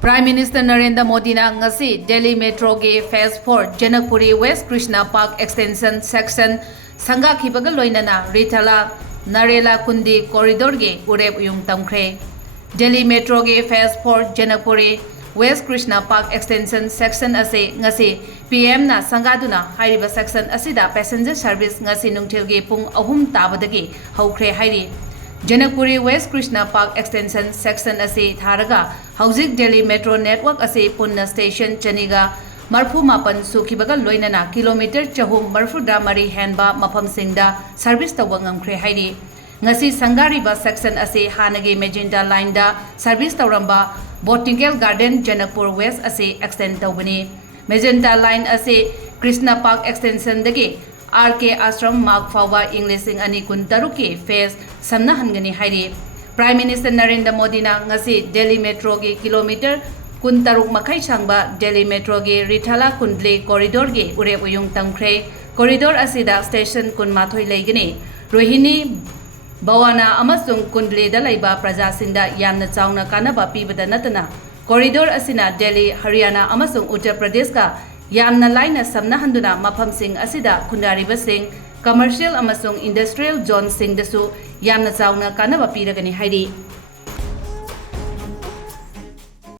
Prime Minister Narendra Modi na ngasi Delhi Metro ge Phase 4 Janakpuri West-Krishna Park Extension Section Sangakhre loinana Rithala Narela Kundi Corridor ge urep yung tamkhre. Delhi Metro ge Phase 4 Janakpuri West-Krishna Park Extension Section ase ngasi PM na sangaduna hairiba section asida passenger service ngasi nungthil ge pung ahum tabadagi haukhre hairi. Janakpuri West-Krishna Park Extension Section ase tharaga Hauzik Delhi Metro Network ase punna station chaniga marfu mapan sukhibaga loinana kilometer chahum marfuda mari henba mafam singda service tawang ngamkhre hairi. Ngasi sangariba section ase hanage magenta line da service tawramba Botanical Garden Janakpur West ase extend tawbani. Magenta line ase Krishna Park Extension dagi RK Ashram Mark Fawa Englishing Ani Kuntaruki Phase Samna Hangani Hairi. Prime Minister Narendra Modi na ngasi Delhi Metro ge kilometer Kuntaruk Makai Changba Delhi Metro ge Rithala Kundli Corridor ge urep uyung tamkhre. Corridor asida station kun mathoi leigani. Rohini Bawana amasung Kundli da laiba praja singda yamna chauna kanaba pibada natana. Corridor asina Delhi, Haryana amasung Uttar Pradesh ka yamna laina samna handuna mafam sing asida kundariba sing commercial amasung industrial zone sing dasu yamna chauna kanaba piragani hairi.